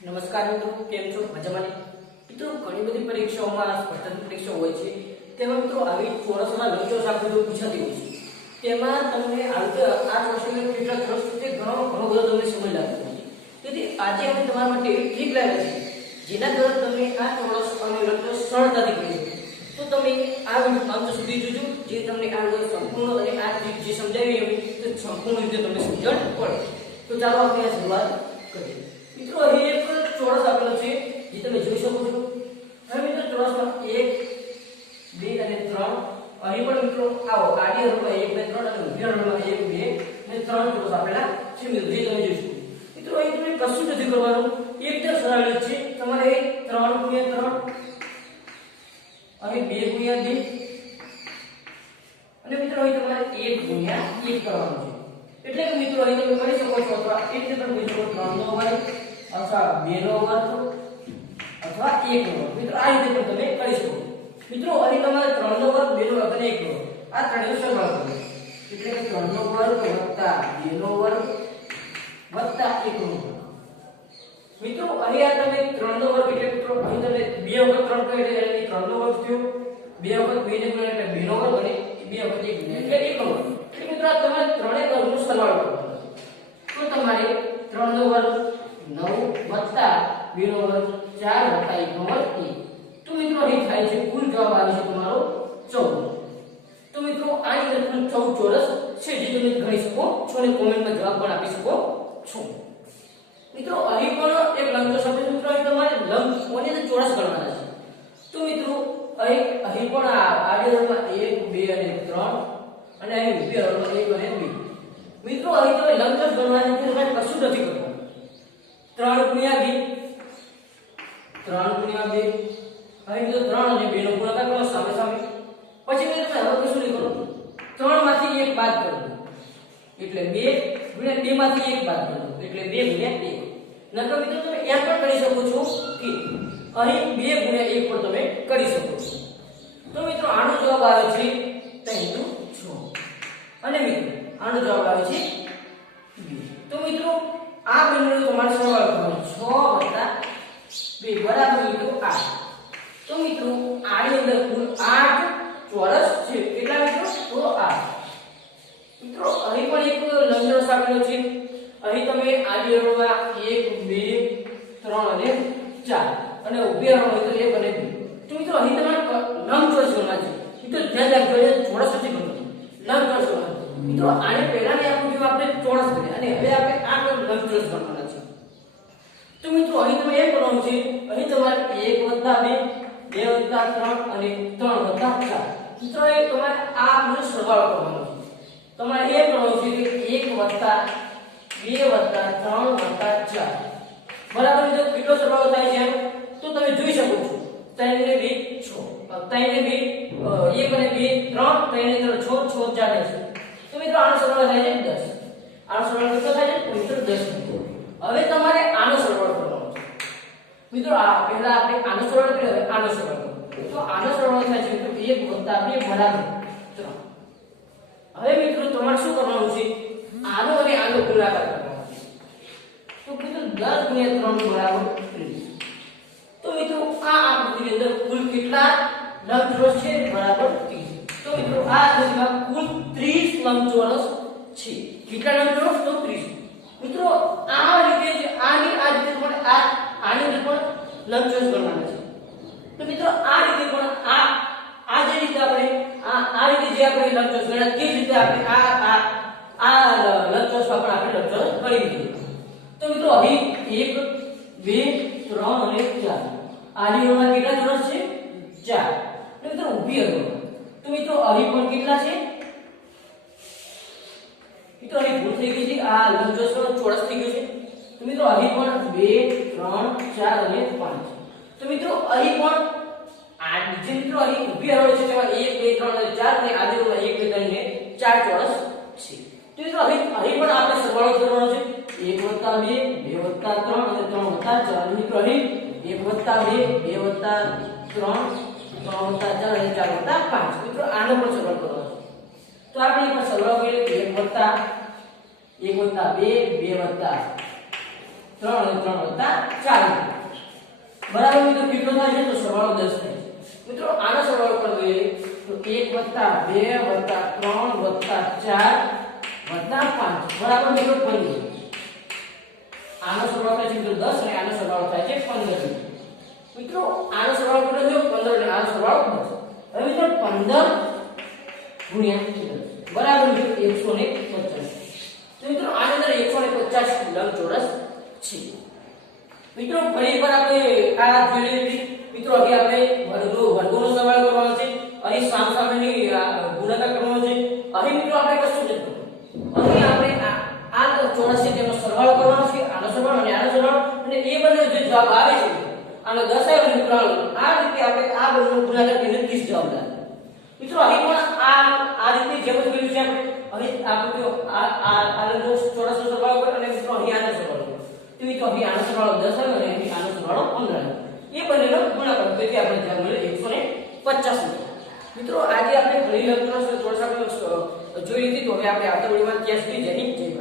નમસ્કાર મિત્રો, કેમ છો? મજામાં? મિત્રો, ઘણી બધી પરીક્ષાઓમાં સ્પર્ધાત્મક પરીક્ષાઓ હોય છે. તેમાં મિત્રો આવી ચોરસના લંચોસ આકૃતિઓ પૂછાતી હોય છે, તેમાં તમને આ ક્વેશ્ચનને કેટલા ખર્ચ સુધી ઘણો ઘણો બધો તમને સમજ લાગતો હોય તેથી આજે અમે તમારા માટે એવી ટ્રીક લાવ્યા છે, જેના દ્વારા તમે આ ચોરસ અને લંચોસ સરળતાથી કરી શકો તો તમે આ વીડિયો અંત સુધી જોજો, જે તમને આ વીડિયો સંપૂર્ણ અને આ ટ્રીક જે સમજાવી અમે તે સંપૂર્ણ રીતે તમને સમજણ પડે. તો ચાલો આપણે આ શરૂઆત આવો આડી હરોળમાં એક બે ત્રણ અને ઊભી હરોળમાં એક બે અને ત્રણ ચોરસ આપેલા છે મિત્રો જે તમે જોઈ શકો મિત્રો અહીં તમે કશું જ નથી કરવાનું એકદમ સરળ રીત છે તમારે ત્રણ ગુણ્યા ત્રણ અને બે ગુણ્યા બે અને મિત્રો અહીં તમારે એક ગુણ્યા એક કરવાનું છે એટલે કે મિત્રો અહીં તમે કરી શકો છો અથવા એક રીતે તમે કરી શકો ત્રણ નો વર્ગ અથવા બે નો વર્ગ અથવા એક નો વર્ગ મિત્રો આ રીતે પણ તમે કરી શકો મિત્રો અહીં તમારે ત્રણ નો વર્ગ બે નો વર્ગ અને એક નો વર્ગ આ ત્રણેય સરવાળો એટલે કે ત્રણ વર્ગ વત્તા બીનો વર્ગ વત્તા એકનો વર્ગ. મિત્રો, અહીં તમે ત્રણ નો વર્ગ, એટલે મિત્રો અહીં તમે બે વખત ત્રણ કહો એટલે અહીં ત્રણ નો વર્ગ થયો. બે વખત બે ને ગુણ્યા, એટલે બે નો વર્ગ, અને બે વખત એક એટલે એકનો વર્ગ. એટલે મિત્રો તમે ત્રણેય વર્ગનો સરવાળો કરો તો તમારે ત્રણ નો વર્ગ નવ વત્તા બીનો વર્ગ ચાર વત્તા એક નો વર્ગ એક. તો મિત્રો, અહીં થાય છે, કુલ જવાબ આવે છે તમારો ચૌદ. તો મિત્રો, આ એકમ 14 ચોરસ છે, જે તમે ગણી શકો છો અને કોમેન્ટમાં જવાબ પણ આપી શકો છો. મિત્રો, અહીં પણ એક લંબચોરસ આપણે મિત્રો, અહીં તમારે લંબકોણને અને ચોરસ ગણવાના છે? તો મિત્રો, અહીં અહીં પણ આ આડેરમાં 1 2 અને 3 અને અહીં ઊભી હરોળમાં 1 અને 2 મિત્રો, અહીં તમે લંબચોરસ ગણવાના છે તમારે કશું નથી કરવાનું. 3 ગુણ્યા એક બાદ કરો એટલે બે ગુણ્યા 2 માંથી એક બાદ કરો એટલે બે ગુણ્યા 1 નકર મિત્રો તમે એમ પણ કરી શકો છો કે અહીં બે ગુણ્યા એક પણ તમે કરી શકો છો. તો મિત્રો આનો જવાબ આવે છે ત્રણ છ. અને મિત્રો આનો જવાબ આવે છે તો મિત્રો આ બિંદુનો તમારે સરવાળો કરવાનો. છ વત્તા બે બરાબર મિત્રો આ તો મિત્રો આની અંદર કુલ આઠ ચોરસ છે કેટલા મિત્રો તો આઠ મિત્રો અહીં પણ એક લંબચોરસ આપેલો છે અહીં તમે આડી હરોળમાં એક, બે, ત્રણ અને 4 અને ઊભી હરોળ હોય તો એક અને બે. તો મિત્રો, અહીં તમારે લંબચોરસ ગણવા છે મિત્રો ધ્યાન રાખજો એ ચોરસ નથી ગણવાનું લંબચોરસ ગણવાનું મિત્રો, આને પહેલાની આકૃતિમાં આપણે ચોરસ ગણ્યા. અને હવે આપણે આ લંબચોરસ ગણવાના છે. તો મિત્રો, અહીં તમે એમ કરવાનું છે, અહીં તમારે એક વત્તા બે બે વત્તા ત્રણ અને ત્રણ વત્તા ચાર. મિત્રો, એ તમારે આ બધો સરવાળો કરવાનો છે. તમારે એ કરવાનું છે કે એક વત્તા બે વત્તા ત્રણ વત્તા ચાર. બરાબર મિત્રો? કેટલો સરવાળો થાય છે તો તમે જોઈ શકો છો. ત્રણ ને બે છ. ત્રણ ને બે એક અને બે ત્રણ ત્રણ ને ત્રણ છ છ ચાર દસ તો મિત્રો, આનો સરવાળો થાય છે દસ. આનો સરવાળો કેટલો થાય છે? મિત્રો દસ હવે તમારે આનો સરવાળો કરવાનો છે. મિત્રો, આ પહેલા આપણે આનો સરવાળો કર્યો, હવે આનો સરવાળો તો આનો સરવાળો થાય છે, મિત્રો 1 વત્તા 2 બરાબર 3 હવે મિત્રો, તમારે શું કરવાનું છે? ગુણાકાર કરવાનો છે તો મિત્રો 10 ગુણ્યા 3 બરાબર 30 તો મિત્રો આ આકૃતિની અંદર કુલ કેટલા લંબચોરસ છે બરાબર 30 તો મિત્રો આ આકૃતિમાં કુલ 30 લંબચોરસ છે કેટલા લંબચોરસ તો 30 મિત્રો આ રીતે જ આની આ રીતે પણ આ આની અંદર પણ લંબચોરસ ગણવાના છે તો મિત્રો આ રીતે પણ આ આ જે રીતે આપણે આ આ રીતે જે આપણે લંબચોરસ ગણ્યા તે જ રીતે આપણે આ આ આ લંબચોરસ પણ આપણે ગણી દીધું તો મિત્રો, અહીં એક, બે, ત્રણ અને ચાર. આની રોમાં કેટલા ચોરસ છે? 4 તો મિત્રો, ઊભી હરોળ તો મિત્રો, અહીં પણ કેટલા છે? મિત્રો, અહીં ભૂલ થઈ ગઈ છે. આ લંબચોરસ ચોરસ થઈ ગયો છે. તો મિત્રો, અહીં પણ 2 3 4 અને 5 તો મિત્રો, અહીં પણ આ જે મિત્રો, અહીં ઊભી હરોળ છે. તેમાં 1 2 3 અને 4 અને આડી રોમાં 1 2 3 ને 4 ચોરસ છે. અહીં અહીં પણ આપણે સરવાળો કરવાનો છે. 1 2 2 3 અને 3 4 અને મિત્રો, અહીં 1 2 2 3 3 4 અને 4 5 મિત્રો, આનો પણ સરવાળો કરવાનો છે. તો આપણે એકવાર સરવાળો કરીએ. તો એક વત્તા એક વત્તા બે બે વત્તા ત્રણ અને ત્રણ વત્તા ચાર. બરાબર, મિત્રો, કેટલો થાય છે? તો સરવાળો 10 થાય મિત્રો, આનો સરવાળો કરી દઈએ. તો એક વત્તા બે વત્તા ત્રણ વત્તા ચાર વત્તા પાંચ, બરાબર મિત્રો? પંદર આનો સરવાળો થાય છે મિત્રો દસ અને આનો સરવાળો થાય છે પંદર મિત્રો, આનો સરવાળો કરો જો પંદર અને આનો સરવાળો દસ હવે મિત્રો પંદર ગુણ્યા 15 બરાબર મિત્રો, એકસો ને પચાસ. તો મિત્રો, આની અંદર એકસો ને પચાસ લંબચોરસ છે. મિત્રો, ફરી એકવાર આપણે આ જોઈ લીધી મિત્રો હવે આપણે વર્ગો, વર્ગોનો સરવાળો કરવાનો છે. અહીં સામસામેની ગુણાકાર કરવાનો છે. અહીં મિત્રો, આપણે કશું જ નથી અહીં આપણે આ આ ચોરસ તેનો સરવાળો કરવાનો છે, આનો સરવાળો અને આનો સરવાળો, અને એ બંને જે જવાબ આવે છે, આનો 10 આવે અને મિત્રો આ રીતે આપણે આ બંનેનો ગુણાકાર કરીને 30 જવાબ લાવે મિત્રો, અહીં પણ આ આ રીતે જેમ જ કર્યું છે આપણે, અહીં આપણે આ આ આનો ચોરસનો સરવાળો કરે અને મિત્રો, અહીં આનો સરવાળો એ તો મિત્રો, અહીં આનો સરવાળો 10 આવ્યો અને અહીં આનો સરવાળો 15 આવે એ બંનેનો ગુણાકાર તેથી આપણે જવાબ મળે 150 મિત્રો આજે આપણે ઘણી લગ્ન આપણે જોઈ લીધી તો હવે આપણે આવતા વિડીયોમાં કેસ બી જેની જય